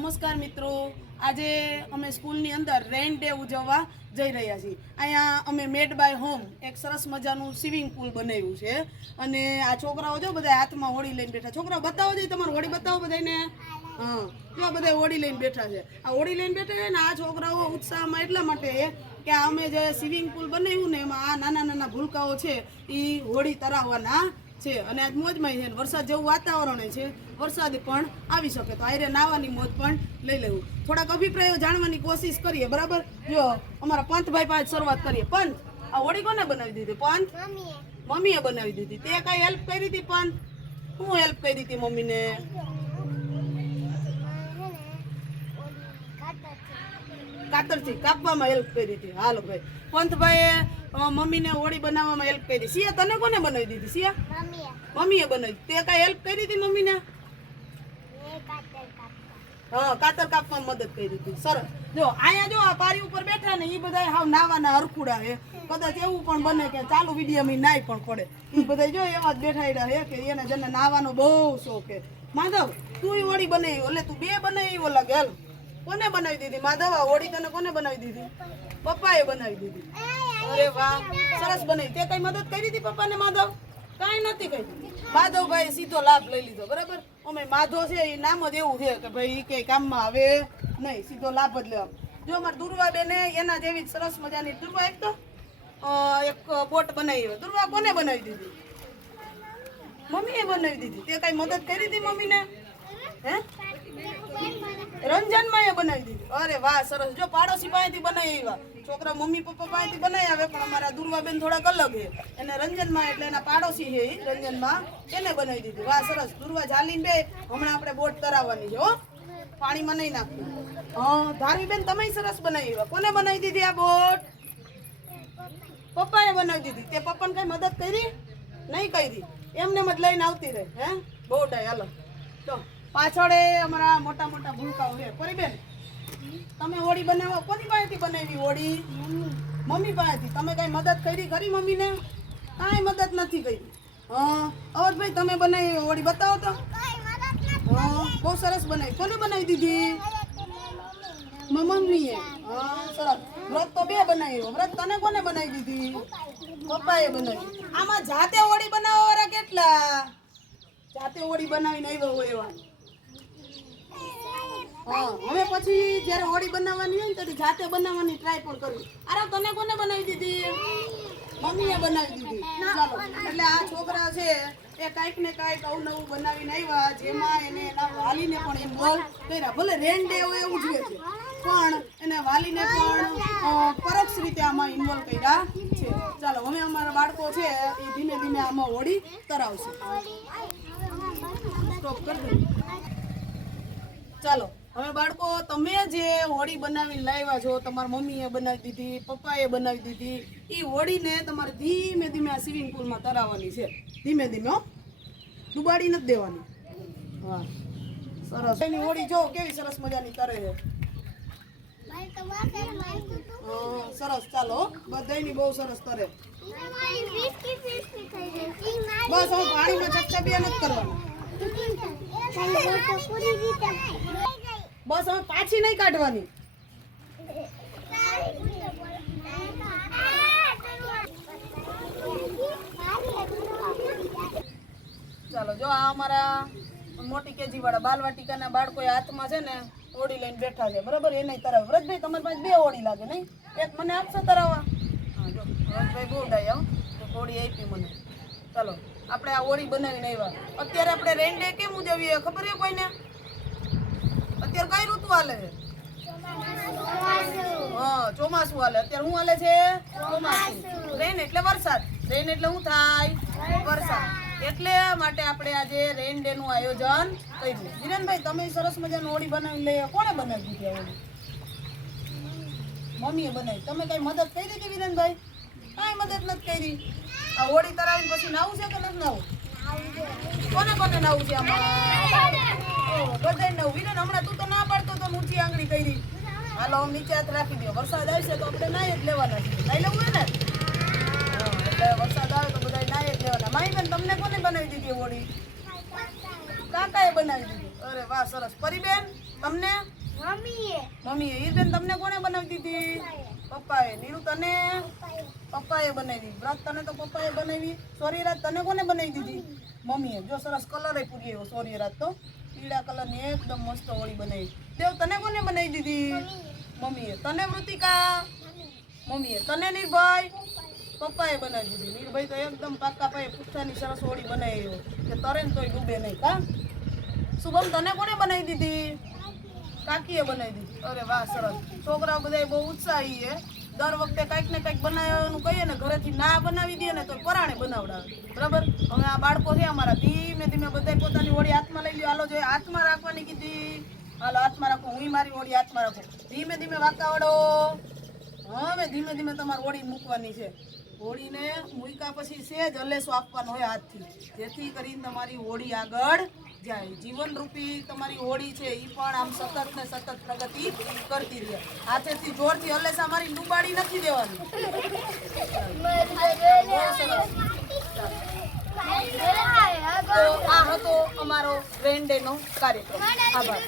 નમસ્કાર મિત્રો, આજે અમે સ્કૂલની અંદર રેઇન ડે ઉજવવા જઈ રહ્યા છીએ. અહીંયા અમે મેડ બાય હોમ એક સરસ મજાનું સ્વિમિંગ પુલ બનાવ્યું છે અને આ છોકરાઓ જો બધા હાથમાં હોડી લઈને બેઠા. છોકરાઓ બતાવો જોઈએ, તમારું હોડી બતાવો બધાને. હા, જો બધા હોડી લઈને બેઠા છે. આ હોડી લઈને બેઠા છે ને આ છોકરાઓ ઉત્સાહમાં એટલા માટે કે અમે જે સ્વિમિંગ પુલ બનાવ્યું ને એમાં આ નાના નાના ભૂલકાઓ છે એ હોડી તરાવવાના છે અને આજ મોજમાં છે. વરસાદ જેવું વાતાવરણ છે, વરસાદ પણ આવી શકે તો આયરે નાવાની મોજ પણ લઈ લેવું. થોડાક અભિપ્રાયો જાણવાની કોશિશ કરીએ, બરાબર? જો અમારા પંથભાઈ પાસે શરૂઆત કરીએ. પંથ, આ હોડી કોને બનાવી દીધી? પંથ મમ્મીએ બનાવી દીધી. તે કઈ હેલ્પ કરી હતી? પંથ, શું હેલ્પ કરી હતી મમ્મીને? કાતરથી કાપવામાં હેલ્પ કરી હતી. હાલો ભાઈ, પંથભાઈએ મમ્મીને હોડી બનાવવામાં હેલ્પ કરી. સિયા, તને કોને બનાવી દીધી? સિયા, મમ્મીએ બનાવી. તે કઈ હેલ્પ કરી હતી મમ્મીને? હા, કાતર કાપવામાં મદદ કરી હતી. સરસ. જો અહીંયા જો આ પારી ઉપર બેઠા ને એ બધા હાવ નાવાના હરખુડા છે. કદાચ એવું પણ બને કે ચાલુ વિડીયોમાં નાઈ પણ પડે. એ બધા જો એવા જ બેઠા છે કે એને જેને નાવાનો બહુ શોખ છે. માધવ, તું હોડી બનાવી, એટલે તું બે બનાવી ઓલા ગેલ. કોને બનાવી દીધી માધવ? આ હોડી તને કોને બનાવી દીધી? પપ્પાએ બનાવી દીધી. અરે વાહ, સરસ બનાવી. તે કઈ મદદ કરી હતી પપ્પાને માધવ? કાંઈ નથી કરી. માધવભાઈ સીધો લાભ લઈ લીધો, બરાબર? અમે માધવ છે એ નામ જ એવું છે કે ભાઈ એ કઈ કામમાં આવે નહીં, સીધો લાભ જ લેવા. જો અમારે દુર્વા બેને એના જેવી સરસ મજાની દુર્વા એક બોટ બનાવી. દુર્વા કોને બનાવી દીધી? મમ્મીએ બનાવી દીધી. તે કઈ મદદ કરી હતી મમ્મીને? હે, રંજનમાં એ બનાવી દીધી. અરે વાહ, સરસ. જો પાડોશી પાસેથી બનાવી આવ્યા. છોકરા મમ્મી પપ્પા પાસેથી બનાવી આવે, પણ અમારા દુર્વાબેન થોડાક અલગ છે. એને રંજનમાં એટલે એના પાડોશી છે એ રંજનમાં એને બનાવી દીધી. વાહ, સરસ. દુર્વા ઝાલીને બે હમણાં આપણે બોટ તરાવવાની છે. હો, પાણીમાં નહીં નાખવું. હા, ધારવી બેન તમે સરસ બનાવી આવ્યા. કોને બનાવી દીધી આ બોટ? પપ્પાએ બનાવી દીધી. તે પપ્પાને કઈ મદદ કરી? નહીં કરી. એમને જ લઈને આવતી રહે. હે, બોટ હાલો. તો પાછળ અમારા મોટા મોટા ભૂલકાઓ છે. પરીબેન, તમે હોડી બનાવો કોની પાસેથી બનાવી હોડી? મમ્મી પાસેથી. તમે કઈ મદદ કરી ખરી મમ્મીને? કાંઈ મદદ નથી કરી. હા, અવધભાઈ તમે બનાવી હોડી બતાવો તો. હા, બહુ સરસ બનાવી. કોને બનાવી દીધી? મમ્મીએ. હા, સરસ. વ્રત તો બે બનાવ્યો. વ્રત તને કોને બનાવી દીધી? પપ્પાએ બનાવી. આમાં જાતે હોડી બનાવવા વાળા કેટલા? જાતે હોડી બનાવીને આવ્યા હોય એવા. હા, હવે પછી જ્યારે હોડી બનાવવાની હોય ને તો જાતે બનાવવાની ટ્રાય પણ કરવી. અરે તને કોને બનાવી દીધી? મમ્મીએ બનાવી દીધી. ચાલો, એટલે આ છોકરા છે એ કાંઈક ને કાંઈક અવનવું બનાવીને આવ્યા, જેમાં એને એના વાલીને પણ ઇન્વોલ્વ કર્યા. ભલે રેન ડે હોય એવું ઉજવે છે, પણ એને વાલીને પણ પરોક્ષ રીતે આમાં ઇન્વોલ્વ કર્યા છે. ચાલો, હવે અમારા બાળકો છે એ ધીમે ધીમે આમાં હોડી તરાવશે. સ્ટોપ કરી દઉં. ચાલો, હવે બાળકો તમે જે હોડી બનાવીને લાવ્યા છો, તમારા મમ્મીએ બનાવી દીધી, પપ્પાએ બનાવી દીધી, એ હોડીને તમારે ધીમે ધીમે આ સ્વિમિંગ પુલમાં તરાવવાની છે. ધીમે ધીમે, ડુબાડી નથી દેવાની. હા, સરસ. એની હોડી જો કેવી સરસ મજાની તરે છે. સરસ. ચાલો, બધાની બહુ સરસ તરે. બસ હવે પાણીમાં ચપચપિયા નથી કરવાના. બસ હવે પાછી નહીં કાઢવાની. ચાલો, જો આ અમારા મોટી કેજી વાળા બાલવાટિકાના બાળકો હાથમાં છે ને હોડી લઈને બેઠા છે, બરાબર? એ નહીં તરાવે. વ્રતભાઈ તમારી પાસે બે હોડી લાગે નહીં? એક મને આપશો તરાવવા? હા, જો વ્રતભાઈ બહુ ડાય હોડી આપી મને. ચાલો, આપણે આ હોડી બનાવીને આવ્યા. અત્યારે આપણે રેન ડે કેમ ઉજવીએ ખબર છે કોઈને? અત્યારે કઈ ઋતુ હાલે છે? હા, ચોમાસું હાલે. અત્યારે શું હાલે છે? ચોમાસું. રેન એટલે વરસાદ. રેન એટલે શું થાય? વરસાદ. એટલે માટે આપણે આજે રેન ડે નું આયોજન કર્યું. વિરેનભાઈ તમે સરસ મજાની હોડી બનાવી લઈએ. કોને બનાવી દીધી હોડી? મમ્મીએ બનાવી. તમે કઈ મદદ કરી દીધી વિરેનભાઈ? કાંઈ મદદ નથી કરી. આ હોડી તરાવીને પછી નાવું છે કે નથી નાવું? કોને કોને નાવું છે આમાં? બધાય નવું. વિરેન હમણાં તું તો ના પાડતો તો ઊંચી આંગળી કરી. હાલો, નીચે હાથ રાખી દો. વરસાદ આવશે તો આપણે નાઈ જ લેવાના છે. નાઈ લેવું હોય ને? એટલે વરસાદ આવે તો બધા નાઈ જ લેવાના. માઈ બેન તમને કોને બનાવી દીધી હોડી? કાકાએ બનાવી દીધી. અરે વાહ, સરસ. પરીબેન તમને મમ્મીએ. ઈરબેન તમને કોને બનાવી દીધી? પપ્પાએ. નીરુ તને? પપ્પાએ બનાવી. વ્રત તને તો પપ્પાએ બનાવી. સોરીરાત તને કોને બનાવી દીધી? મમ્મીએ. જો સરસ કલર પૂરી આવ્યો સોરીરાત તો પીળા કલરની એકદમ મસ્ત હોળી બનાવી. દેવ તને કોને બનાવી દીધી? મમ્મીએ. તને વૃતિકા? મમ્મીએ. તને નીરભાઈ? પપ્પાએ બનાવી દીધી. નીરભાઈ તો એકદમ પાકા પાયે પુઠ્ઠાની સરસ હોળી બનાવી કે તરે ને તોય ડૂબે નહીં. કા શુભમ તને કોને બનાવી દીધી? કાકીએ બનાવી દીધી. અરે વાહ સરસ. છોકરાઓ બધા બહુ ઉત્સાહી છે. દર વખતે કંઈક ને કંઈક બનાવવાનું કહીએ ને ઘરેથી ના બનાવી દે ને તો પરાણે બનાવડાવે. બરાબર. હવે આ બાળકો છે અમારા ધીમે ધીમે બધા પોતાની હોળી હાથમાં લઈ લ્યો. હાલો જો હાથમાં રાખવાની કીધી. હાલો હાથમાં રાખો. હું મારી હોળી હાથમાં રાખું. ધીમે ધીમે વાંકાવડો. હવે ધીમે ધીમે તમારે હોળી મૂકવાની છે. હોળીને મૂક્યા પછી સેજ હલેસો આપવાનો હોય હાથથી, જેથી કરીને તમારી હોળી આગળ જાય. જીવનરૂપી તમારી હોળી છે એ પણ આમ સતત ને સતત પ્રગતિ કરતી રહે. હાથેથી જોરથી હલેસા મારી ડૂબાડી નથી દેવાની. તો આ હતો અમારો રેન ડે નો કાર્યક્રમ. આભાર.